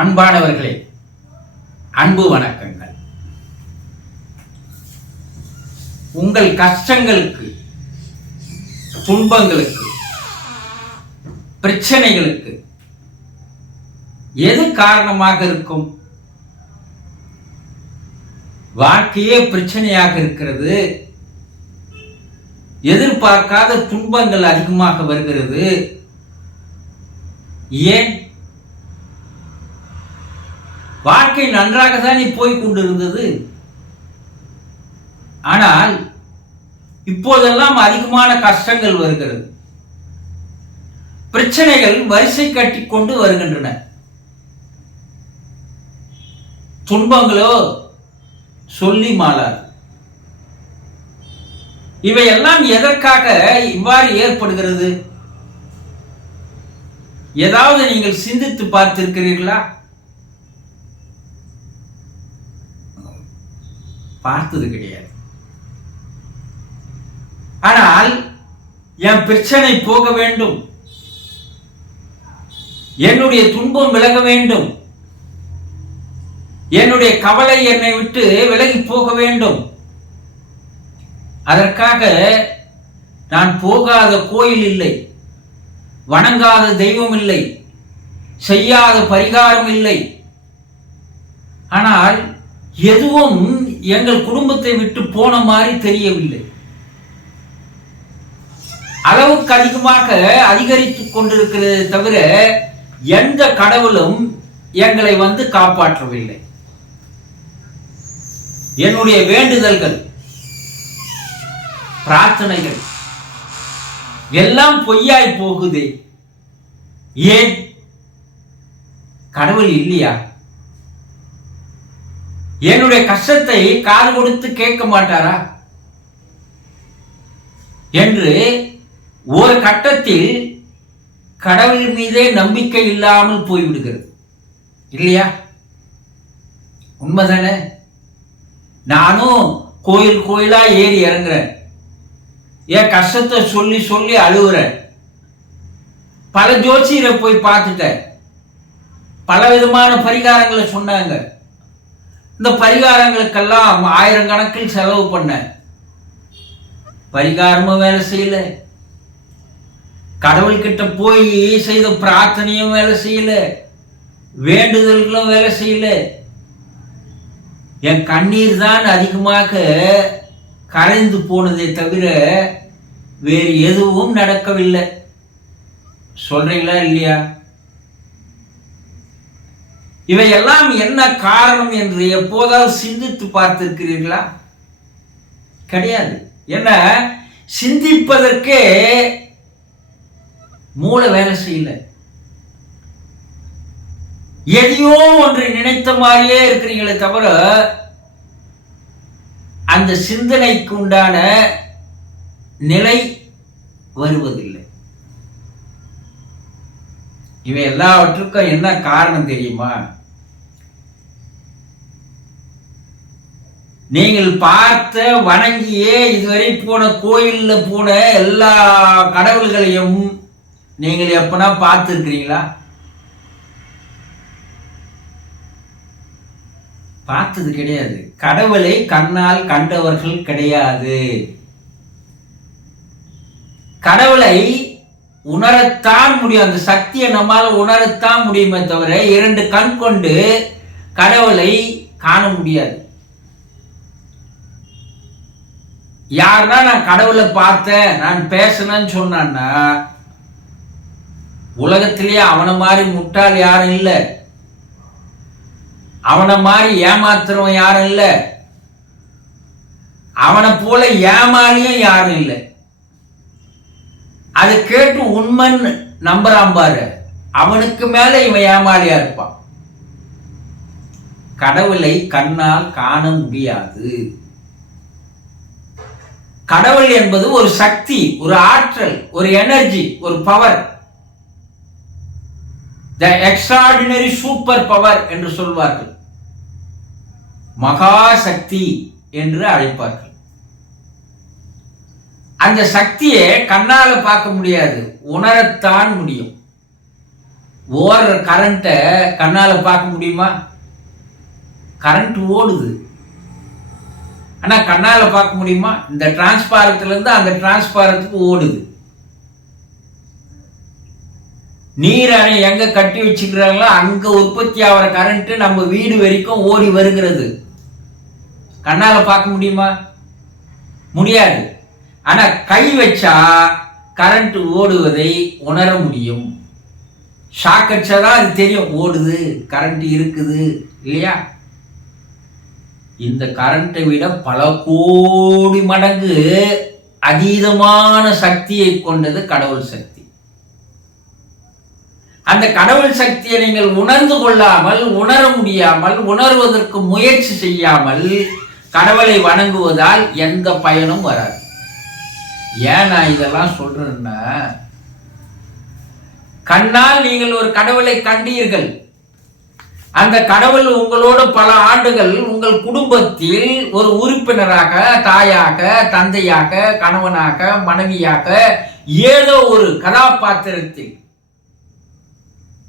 அன்பானவர்களே, அன்பு வணக்கங்கள். உங்கள் கஷ்டங்களுக்கு, துன்பங்களுக்கு, பிரச்சனைகளுக்கு எது காரணமாக இருக்கும்? வாழ்க்கையே பிரச்சனையாக இருக்கிறது. எதிர்பார்க்காத துன்பங்கள் அதிகமாக வருகிறது. ஏன்? வாழ்க்கை நன்றாக தான் போய் கொண்டிருந்தது. ஆனால் இப்போதெல்லாம் அதிகமான கஷ்டங்கள் வருகிறது. பிரச்சனைகள் வரிசை கட்டி கொண்டு வருகின்றன. துன்பங்களோ சொல்லி மாளாது. இவையெல்லாம் எதற்காக இவ்வாறு ஏற்படுகிறது? ஏதாவது நீங்கள் சிந்தித்து பார்த்திருக்கிறீர்களா? பார்த்தது கிடையாது. ஆனால் என் பிரச்சனை போக வேண்டும், என்னுடைய துன்பம் விலக வேண்டும், என்னுடைய கவலை என்னை விட்டு விலகி போக வேண்டும். அதற்காக நான் போகாத கோயில் இல்லை, வணங்காத தெய்வம் இல்லை, செய்யாத பரிகாரம் இல்லை. ஆனால் எதுவும் எங்கள் குடும்பத்தை விட்டு போன மாதிரி தெரியவில்லை. அளவுக்கு அதிகமாக அதிகரித்துக் கொண்டிருக்கிறது தவிர எந்த கடவுளும் எங்களை காப்பாற்றவில்லை. என்னுடைய வேண்டுதல்கள், பிரார்த்தனைகள் எல்லாம் பொய்யாய் போகுதே. ஏன்? கடவுள் இல்லையா? என்னுடைய கஷ்டத்தை காது கொடுத்து கேட்க மாட்டாரா என்று ஒரு கட்டத்தில் கடவுள் மீதே நம்பிக்கை இல்லாமல் போய்விடுகிறது. இல்லையா? உண்மைதானே? நானும் கோயில் கோயிலா ஏறி இறங்குறேன். என் கஷ்டத்தை சொல்லி சொல்லி அழுகுறேன். பல ஜோசியரை போய் பார்த்துட்டேன். பல விதமான பரிகாரங்களை சொன்னாங்க. இந்த பரிகாரங்களுக்கெல்லாம் ஆயிரக்கணக்கில் செலவு பண்ண. பரிகாரமும் வேலை செய்யல, கடவுள்கிட்ட போய் செய்த பிரார்த்தனையும் வேலை செய்யல, வேண்டுதல்களும் வேலை செய்யல. என் கண்ணீர் தான் அதிகமாக கரைந்து போனதை தவிர வேறு எதுவும் நடக்கவில்லை. சொல்றீங்களா இல்லையா? இவையெல்லாம் என்ன காரணம் என்று எப்போதாவது சிந்தித்து பார்த்திருக்கிறீர்களா? கிடையாது. என்ன, சிந்திப்பதற்கே மூளை வேலை செய்யல. எதையோ ஒன்றை நினைத்த மாதிரியே இருக்கிறீங்களே தவிர அந்த சிந்தனைக்கு உண்டான நிலை வருவதில்லை. இவை எல்லாவற்றுக்கும் என்ன காரணம் தெரியுமா? நீங்கள் பார்த்த, வணங்கியே இதுவரை போன கோயில்ல போன எல்லா கடவுள்களையும் நீங்கள் எப்பனா பார்த்திருக்கிறீங்களா? பார்த்தது கிடையாது. கடவுளை கண்ணால் கண்டவர்கள் கிடையாது. கடவுளை உணரத்தான் முடியும். அந்த சக்தியை நம்மால உணரத்தான் முடியுமே தவிர இரண்டு கண் கொண்டு கடவுளை காண முடியாது. யாருன்னா நான் கடவுளை பார்த்தேன், நான் பேசினேன்னு சொன்னான்னா உலகத்திலேயே அவனை மாதிரி முட்டாள் யாரும் இல்லை, அவனை மாதிரி ஏமாத்துறவன் யாரும் இல்லை, அவனை போல ஏமாளியும் யாரும் இல்லை. அதை கேட்டு உண்மைன்னு நம்புறான் பாரு, அவனுக்கு மேல இவன் ஏமாளியா இருப்பான். கடவுளை கண்ணால் காண முடியாது. கடவுள் என்பது ஒரு சக்தி, ஒரு ஆற்றல், ஒரு எனர்ஜி, ஒரு பவர். த எக்ஸ்ட்ராடினரி சூப்பர் பவர் என்று சொல்வார்கள். மகா சக்தி என்று அழைப்பார்கள். அந்த சக்தியை கண்ணால பார்க்க முடியாது, உணரத்தான் முடியும். ஓடுற கரண்ட்டை கண்ணால பார்க்க முடியுமா? கரண்ட் ஓடுது, ஆனா கண்ணால பார்க்க முடியுமா? இந்த டிரான்ஸ்பாரத்துல இருந்து அந்த டிரான்ஸ்பாரத்துக்கு ஓடுது. நீர் அணை எங்க கட்டி வச்சுக்கிறாங்களோ அங்க உற்பத்தி ஆகிற கரண்ட் நம்ம வீடு வரைக்கும் ஓடி வருகிறது. கண்ணால பார்க்க முடியுமா? முடியாது. ஆனா கை வச்சா கரண்ட் ஓடுவதை உணர முடியும். ஷாக் அடிச்சாதான் அது தெரியும், ஓடுது, கரண்ட் இருக்குது இல்லையா? இந்த கரண்ட்டை விட பல கோடி மடங்கு அதீதமான சக்தியை கொண்டது கடவுள் சக்தி. அந்த கடவுள் சக்தியை நீங்கள் உணர்ந்து கொள்ளாமல், உணர முடியாமல், உணர்வதற்கு முயற்சி செய்யாமல் கடவுளை வணங்குவதால் எந்த பயனும் வராது. ஏன் நான் இதெல்லாம் சொல்றேன்னா, கண்ணால் நீங்கள் ஒரு கடவுளை கண்டீர்கள். அந்த கடவுள் உங்களோடு பல ஆண்டுகள் உங்கள் குடும்பத்தில் ஒரு உறுப்பினராக, தாயாக, தந்தையாக, கணவனாக, மனைவியாக, ஏதோ ஒரு கதாபாத்திரத்தில்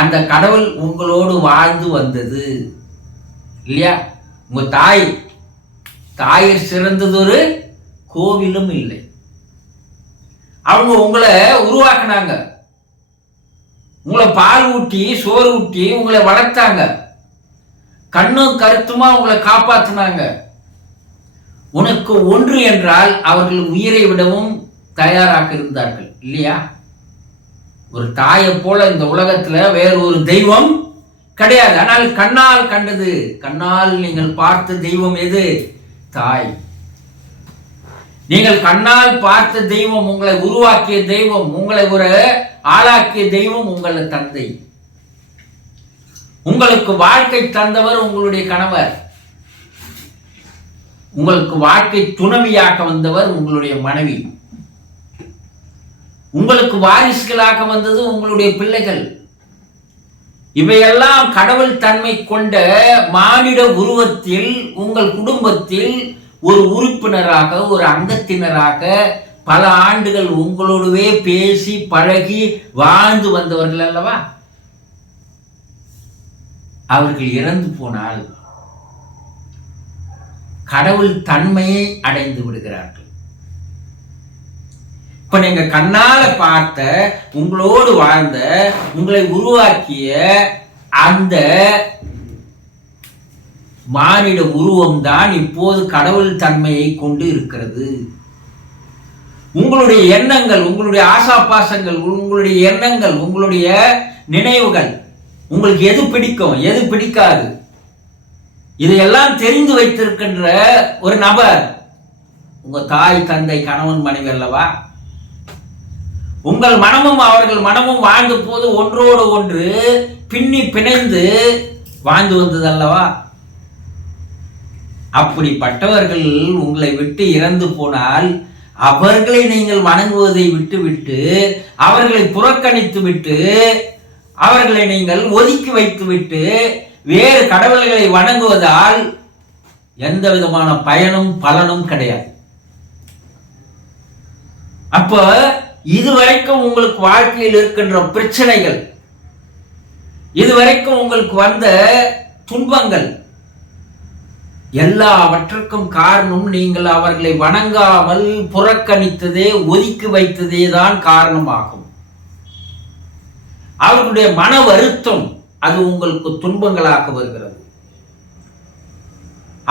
அந்த கடவுள் உங்களோடு வாழ்ந்து வந்தது இல்லையா? உங்க தாய் சிறந்ததொரு கோவிலும் இல்லை. அவங்க உங்களை உருவாக்குனாங்க, உங்களை பால் ஊட்டி சோறு ஊட்டி உங்களை வளர்த்தாங்க, கண்ணும் கருத்துமா உங்களை காப்பாத்தினாங்க. உனக்கு ஒன்று என்றால் அவர்கள் உயிரை விடவும் தயாராக இருந்தார்கள் இல்லையா? ஒரு தாயை போல இந்த உலகத்துல வேற ஒரு தெய்வம் கிடையாது. ஆனால் கண்ணால் கண்டது, கண்ணால் நீங்கள் பார்த்த தெய்வம் எது? தாய். நீங்கள் கண்ணால் பார்த்த தெய்வம், உங்களை உருவாக்கிய தெய்வம், உங்களை ஒரு ஆளாக்கிய தெய்வம் உங்கள் தந்தை. உங்களுக்கு வாழ்க்கை தந்தவர் உங்களுடைய கணவர். உங்களுக்கு வாழ்க்கை துணைவியாக வந்தவர் உங்களுடைய மனைவி. உங்களுக்கு வாரிசுகளாக வந்தது உங்களுடைய பிள்ளைகள். இவையெல்லாம் கடவுள் தன்மை கொண்ட மானிட உருவத்தில் உங்கள் குடும்பத்தில் ஒரு உறுப்பினராக, ஒரு அங்கத்தினராக பல ஆண்டுகள் உங்களோடவே பேசி பழகி வாழ்ந்து வந்தவர்கள் அல்லவா? அவர்கள் இறந்து போனால் கடவுள் தன்மையை அடைந்து விடுகிறார்கள். இப்ப நீங்க கண்ணால பார்த்த, உங்களோடு வாழ்ந்த, உங்களை உருவாக்கிய அந்த மானிட உருவம் தான் இப்போது கடவுள் தன்மையை கொண்டு இருக்கிறது. உங்களுடைய எண்ணங்கள், உங்களுடைய ஆசாபாசங்கள், உங்களுடைய எண்ணங்கள், உங்களுடைய நினைவுகள், உங்களுக்கு எது பிடிக்கும் எது பிடிக்காது, இதையெல்லாம் தெரிந்து வைத்திருக்கின்ற ஒரு நபர் உங்க தாய், தந்தை, கணவன், மனைவி அல்லவா? உங்கள் மனமும் அவர்கள் மனமும் வாழ்ந்த போது ஒன்றோடு ஒன்று பின்னி பிணைந்து வாழ்ந்து வந்தது அல்லவா? அப்படிப்பட்டவர்கள் உங்களை விட்டு இறந்து போனால் அவர்களை நீங்கள் வணங்குவதை விட்டுவிட்டு, அவர்களை புறக்கணித்து விட்டு, அவர்களை நீங்கள் ஒதுக்கி வைத்து விட்டு வேறு கடவுள்களை வணங்குவதால் எந்த விதமான பயனும் பலனும் கிடையாது. அப்ப இதுவரைக்கும் உங்களுக்கு வாழ்க்கையில் இருக்கின்ற பிரச்சனைகள், இதுவரைக்கும் உங்களுக்கு வந்த துன்பங்கள் எல்லாவற்றுக்கும் காரணம் நீங்கள் அவர்களை வணங்காமல் புறக்கணித்ததே, ஒதுக்கி வைத்ததே தான் காரணமாகும். அவர்களுடைய மன வருத்தம் அது உங்களுக்கு துன்பங்களாக வருகிறது.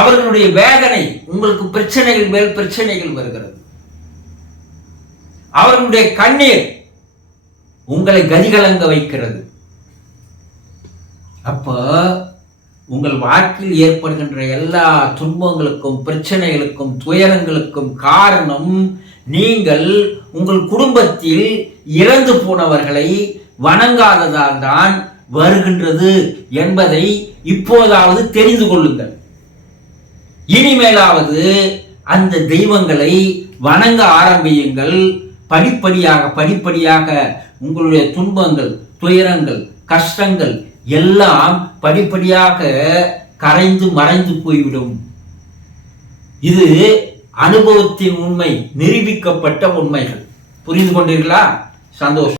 அவர்களுடைய வேதனை உங்களுக்கு பிரச்சனைகள் மேல் பிரச்சனைகள் வருகிறது. அவர்களுடைய கண்ணீர் உங்களை கதிகலங்க வைக்கிறது. அப்ப உங்கள் வாழ்க்கையில் ஏற்படுகின்ற எல்லா துன்பங்களுக்கும், பிரச்சனைகளுக்கும், துயரங்களுக்கும் காரணம் நீங்கள் உங்கள் குடும்பத்தில் இறந்து போனவர்களை வணங்காததால் தான் வருகின்றது என்பதை இப்போதாவது தெரிந்து கொள்ளுங்கள். இனிமேலாவது அந்த தெய்வங்களை வணங்க ஆரம்பியுங்கள். படிப்படியாக உங்களுடைய துன்பங்கள், துயரங்கள், கஷ்டங்கள் எல்லாம் படிப்படியாக கரைந்து மறைந்து போய்விடும். இது அனுபவத்தின் உண்மை, நிரூபிக்கப்பட்ட உண்மைகள். புரிந்து கொண்டீர்களா? சந்தோஷம்.